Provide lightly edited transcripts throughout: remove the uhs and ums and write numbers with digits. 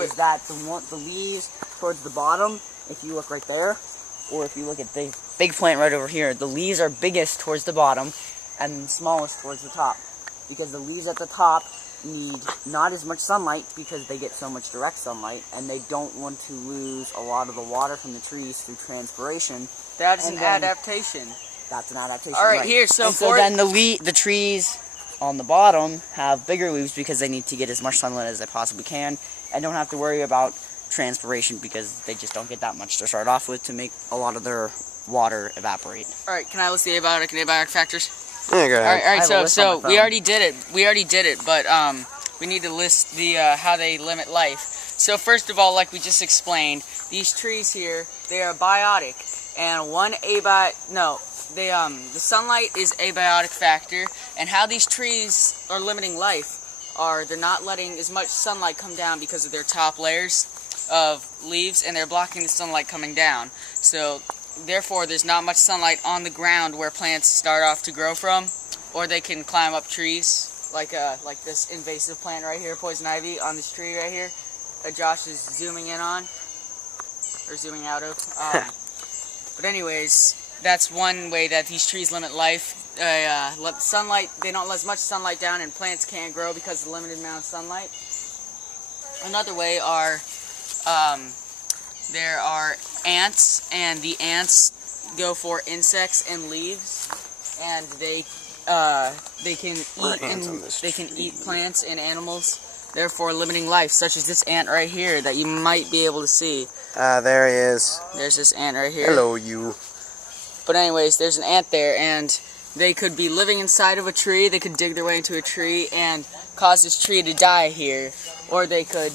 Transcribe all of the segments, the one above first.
is that the leaves towards the bottom, if you look right there, or if you look at the big plant right over here, the leaves are biggest towards the bottom and smallest towards the top. Because the leaves at the top need not as much sunlight because they get so much direct sunlight, and they don't want to lose a lot of the water from the trees through transpiration. That's an adaptation. That's an adaptation. All right, here. So then the trees on the bottom have bigger leaves because they need to get as much sunlight as they possibly can, and don't have to worry about transpiration because they just don't get that much to start off with to make a lot of their water evaporate. All right, can I list the abiotic and abiotic factors? Yeah, go ahead. All right. So we already did it. But we need to list the how they limit life. So first of all, like we just explained, these trees here, they are biotic, and the sunlight is abiotic factor, and how these trees are limiting life are they're not letting as much sunlight come down because of their top layers of leaves, and they're blocking the sunlight coming down. So therefore, there's not much sunlight on the ground where plants start off to grow from, or they can climb up trees, like this invasive plant right here, poison ivy, on this tree right here, that Josh is zooming in on, or zooming out of. But anyways, that's one way that these trees limit life. Let sunlight, they don't let as much sunlight down, and plants can't grow because of the limited amount of sunlight. Another way are there are ants, and the ants go for insects and leaves, and they can eat plants and animals, therefore limiting life, such as this ant right here that you might be able to see. There he is. There's this ant right here. Hello, you. But anyways, there's an ant there, and they could be living inside of a tree. They could dig their way into a tree and cause this tree to die here, or they could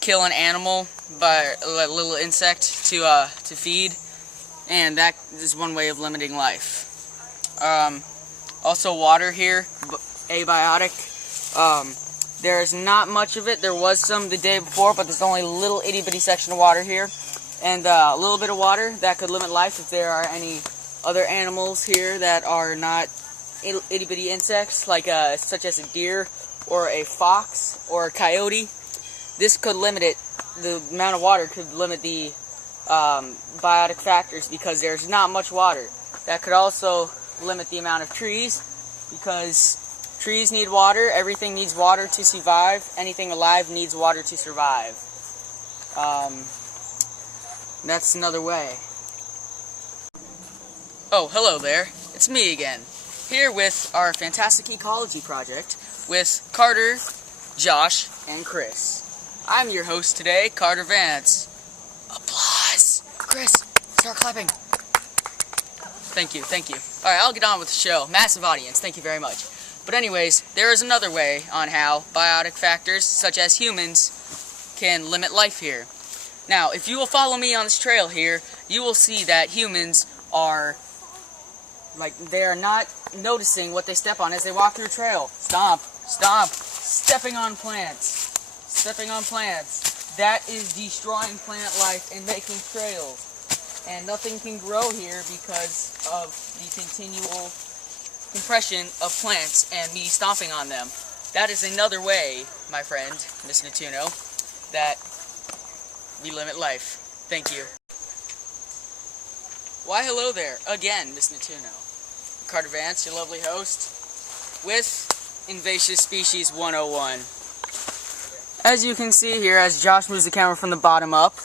kill an animal by a little insect to feed, and that is one way of limiting life. Also, water here, abiotic. There's not much of it. There was some the day before, but there's only a little itty bitty section of water here, and a little bit of water that could limit life if there are any other animals here that are not itty bitty insects, like such as a deer or a fox or a coyote. This could limit it. The amount of water could limit the biotic factors because there's not much water. That could also limit the amount of trees because trees need water. Everything needs water to survive. Anything alive needs water to survive. That's another way. Oh, hello there. It's me again. Here with our fantastic ecology project with Carter, Josh, and Chris. I'm your host today, Carter Vance. Applause! Chris, start clapping. Thank you. Alright, I'll get on with the show. Massive audience, thank you very much. But anyways, there is another way on how biotic factors, such as humans, can limit life here. Now, if you will follow me on this trail here, you will see that humans are, they are not noticing what they step on as they walk through a trail. Stomp, stepping on plants. That is destroying plant life and making trails. And nothing can grow here because of the continual compression of plants and me stomping on them. That is another way, my friend, Miss Natuno, that we limit life. Thank you. Why, hello there, again, Miss Natuno. Carter Vance, your lovely host, with Invasive Species 101. As you can see here, as Josh moves the camera from the bottom up,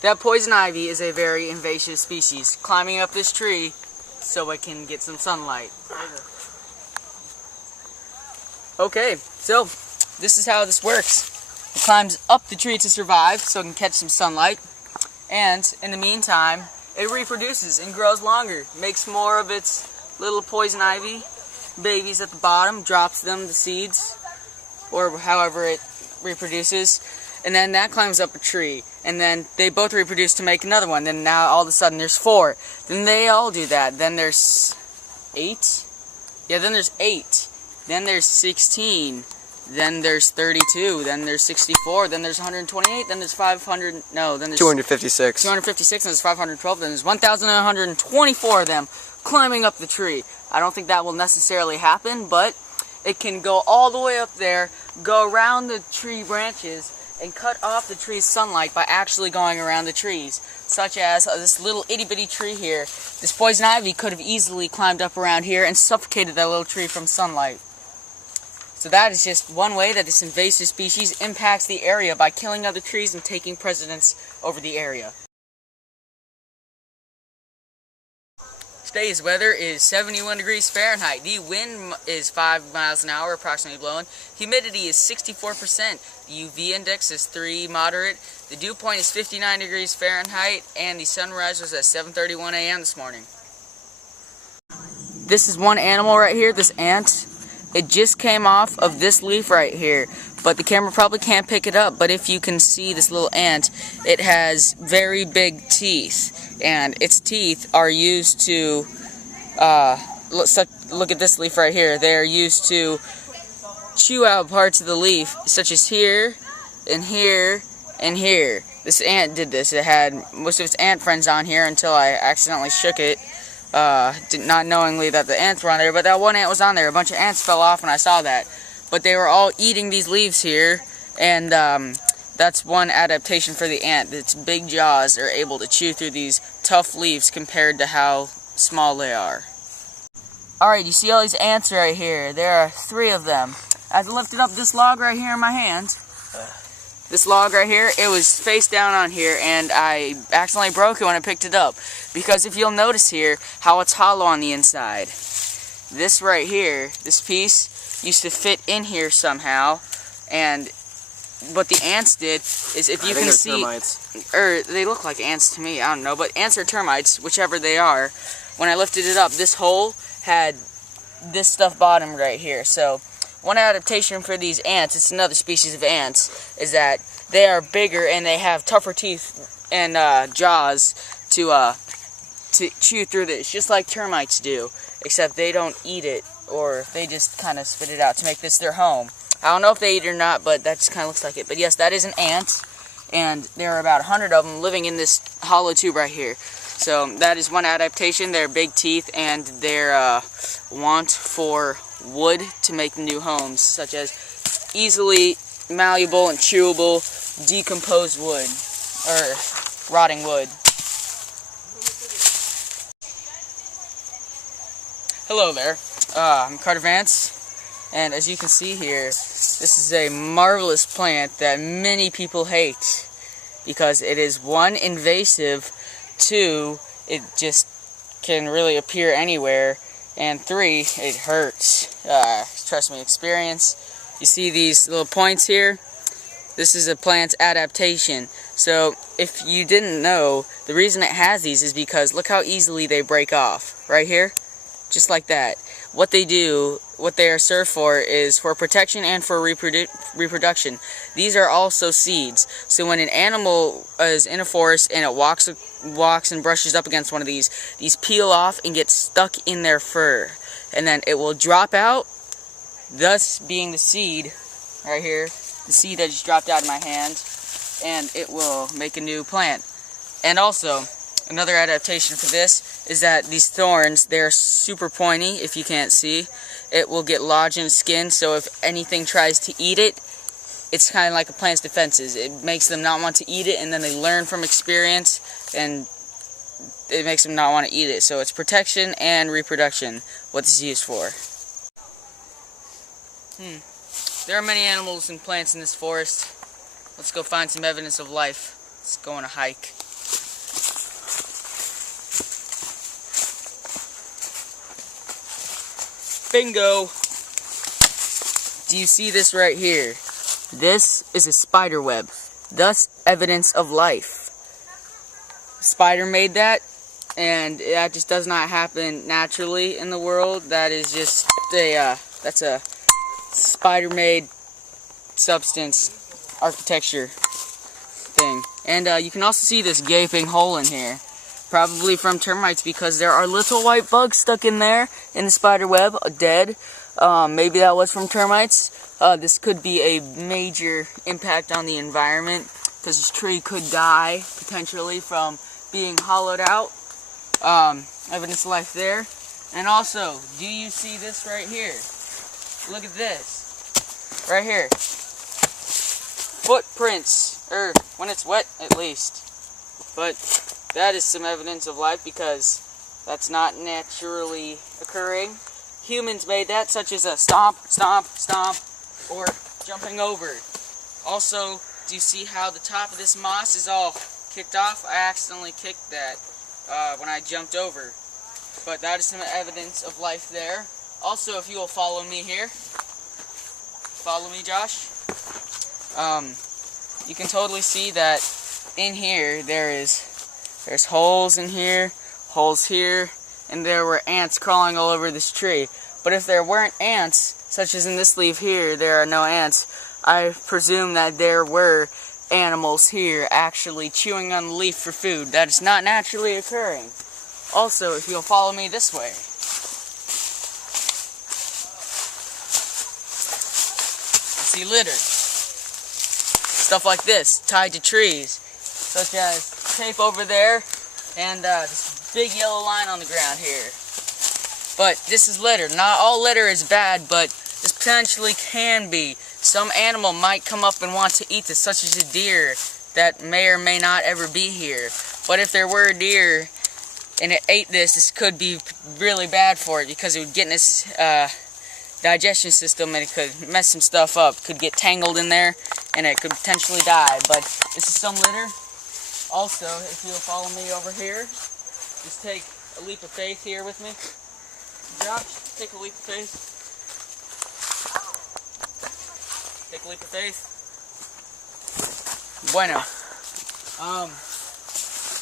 that poison ivy is a very invasive species, climbing up this tree so it can get some sunlight. Okay, so this is how this works. It climbs up the tree to survive so it can catch some sunlight, and in the meantime, it reproduces and grows longer, makes more of its little poison ivy babies at the bottom, drops them the seeds, or however it reproduces, and then that climbs up a tree, and then they both reproduce to make another one. Then now all of a sudden there's 4. Then they all do that. Then there's 8. Yeah, then there's 8. Then there's 16. Then there's 32. Then there's 64. Then there's 128. Then there's 500. No, then there's 256. 256. Then there's 512. Then there's 1,124 of them climbing up the tree. I don't think that will necessarily happen, but it can go all the way up there, go around the tree branches, and cut off the tree's sunlight by actually going around the trees, such as this little itty-bitty tree here. This poison ivy could have easily climbed up around here and suffocated that little tree from sunlight. So that is just one way that this invasive species impacts the area by killing other trees and taking precedence over the area. Today's weather is 71 degrees Fahrenheit. The wind is 5 miles an hour approximately blowing. Humidity is 64%. The UV index is 3 moderate. The dew point is 59 degrees Fahrenheit, and the sunrise was at 7:31 a.m. this morning. This is one animal right here, this ant. It just came off of this leaf right here, but the camera probably can't pick it up. But if you can see this little ant, it has very big teeth, and its teeth are used to, look at this leaf right here. They are used to chew out parts of the leaf, such as here, and here, and here. This ant did this. It had most of its ant friends on here until I accidentally shook it. Not knowingly that the ants were on there, but that one ant was on there. A bunch of ants fell off when I saw that. But they were all eating these leaves here, and that's one adaptation for the ant. Its big jaws are able to chew through these tough leaves compared to how small they are. Alright, you see all these ants right here? There are 3 of them. I lifted up this log right here in my hand. This log right here, it was face down on here, and I accidentally broke it when I picked it up. Because if you'll notice here, how it's hollow on the inside. This right here, this piece, used to fit in here somehow, and what the ants did is, if you can see, termites. or they look like ants to me, I don't know, but ants or termites, whichever they are, when I lifted it up, this hole had this stuff bottomed right here. So one adaptation for these ants, it's another species of ants, is that they are bigger and they have tougher teeth and jaws to chew through this, just like termites do, except they don't eat it, or they just kind of spit it out to make this their home. I don't know if they eat it or not, but that just kind of looks like it. But yes, that is an ant, and there are about 100 of them living in this hollow tube right here. So that is one adaptation, their big teeth and their want for wood to make new homes, such as easily malleable and chewable decomposed wood, or rotting wood. Hello there, I'm Carter Vance, and as you can see here, this is a marvelous plant that many people hate because it is 1, invasive, 2, it just can really appear anywhere, and 3, it hurts. Trust me, experience. You see these little points here? This is a plant's adaptation. So if you didn't know, the reason it has these is because look how easily they break off. Right here? Just like that. What they do, what they are served for, is for protection and for reproduction. These are also seeds. So when an animal is in a forest and it walks and brushes up against one of these peel off and get stuck in their fur. And then it will drop out, thus being the seed right here, the seed that just dropped out of my hand, and it will make a new plant. And also, another adaptation for this is that these thorns, they're super pointy, if you can't see. It will get lodged in the skin, so if anything tries to eat it, it's kind of like a plant's defenses. It makes them not want to eat it, and then they learn from experience, and it makes them not want to eat it. So it's protection and reproduction, what this is used for. There are many animals and plants in this forest. Let's go find some evidence of life. Let's go on a hike. Bingo! Do you see this right here? This is a spider web, thus evidence of life. Spider made that, and that just does not happen naturally in the world. That is just that's a spider-made substance architecture thing. And you can also see this gaping hole in here, probably from termites, because there are little white bugs stuck in there in the spider web, dead. Maybe that was from termites. This could be a major impact on the environment, because this tree could die potentially from being hollowed out. Evidence of life there. And also, do you see this right here? look at this. Right here. Footprints. Or when it's wet, at least. But that is some evidence of life because that's not naturally occurring. Humans made that, such as a stomp, stomp, stomp, or jumping over. Also, do you see how the top of this moss is all kicked off? I accidentally kicked that when I jumped over. But that is some evidence of life there. Also, if you will follow me here. Follow me, Josh. You can totally see that in here there's holes in here, holes here, and there were ants crawling all over this tree. But if there weren't ants, such as in this leaf here, there are no ants, I presume that there were animals here actually chewing on the leaf for food. That is not naturally occurring. Also, if you'll follow me this way. See litter. Stuff like this, tied to trees, such as tape over there, and this big yellow line on the ground here. But this is litter. Not all litter is bad, but this potentially can be. Some animal might come up and want to eat this, such as a deer that may or may not ever be here. But if there were a deer and it ate this, this could be really bad for it because it would get in its digestion system and it could mess some stuff up. Could get tangled in there and it could potentially die. But this is some litter. Also, if you'll follow me over here, just take a leap of faith here with me. Josh, take a leap of faith. Take a leap of faith. Bueno.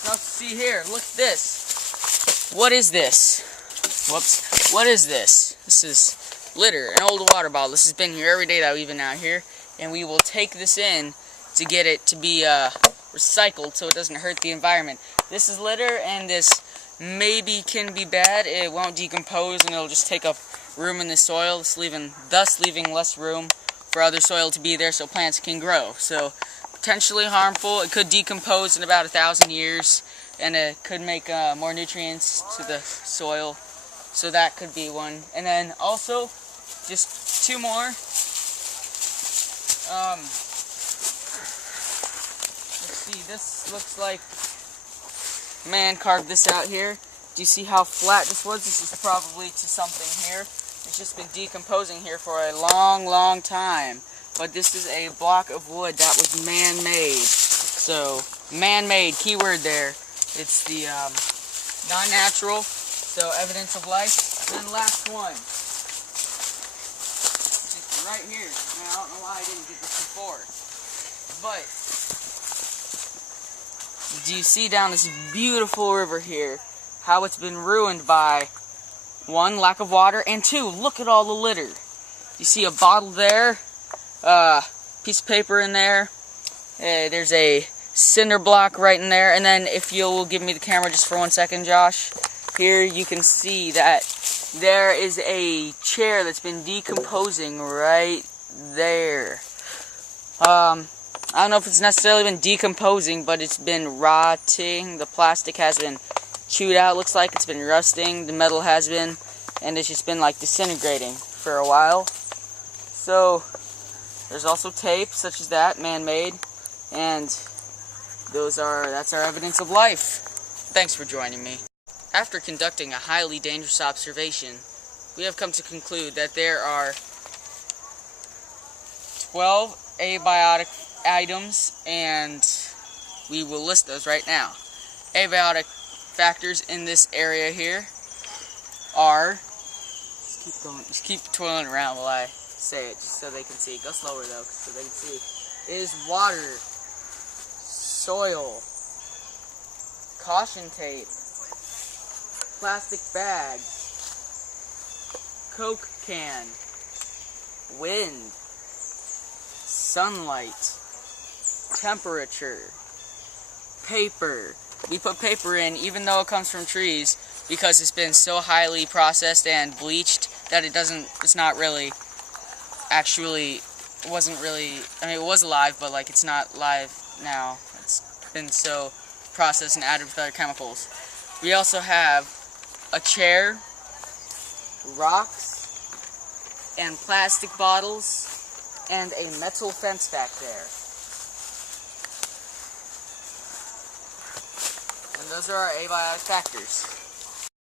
Now see here, look at this. What is this? Whoops. What is this? This is litter, an old water bottle. This has been here every day that we've been out here, and we will take this in to get it to be recycled so it doesn't hurt the environment. This is litter, and this maybe can be bad. It won't decompose, and it'll just take up room in the soil, thus leaving less room for other soil to be there so plants can grow. So potentially harmful. It could decompose in about 1,000 years, and it could make more nutrients to the soil. So that could be one. And then also, just two more. Let's see, this looks like man carved this out here. Do you see how flat this was? This is probably to something here. It's just been decomposing here for a long, long time. But this is a block of wood that was man-made. So, man-made, keyword there. It's the non-natural, so evidence of life. And then last one. Just right here. Now, I don't know why I didn't get this before. But, do you see down this beautiful river here, how it's been ruined by, one, lack of water, and two, look at all the litter. You see a bottle there, piece of paper in there, there's a cinder block right in there, and then if you'll give me the camera just for 1 second, Josh, here you can see that there is a chair that's been decomposing right there. I don't know if it's necessarily been decomposing, but it's been rotting. The plastic has been chewed out, looks like it's been rusting, the metal has been, and it's just been like disintegrating for a while. So there's also tape such as that, man-made, and that's our evidence of life. Thanks for joining me. After conducting a highly dangerous observation, we have come to conclude that there are 12 abiotic items, and we will list those right now. Abiotic factors in this area here are, just keep twirling around while I say it, just so they can see. Go slower though, so they can see. Is water, soil, caution tape, plastic bags, Coke can, wind, sunlight, temperature, paper. We put paper in even though it comes from trees because it's been so highly processed and bleached that it wasn't really, I mean it was alive, but like it's not live now. It's been so processed and added with other chemicals. We also have a chair, rocks, and plastic bottles, and a metal fence back there. And those are our abiotic factors.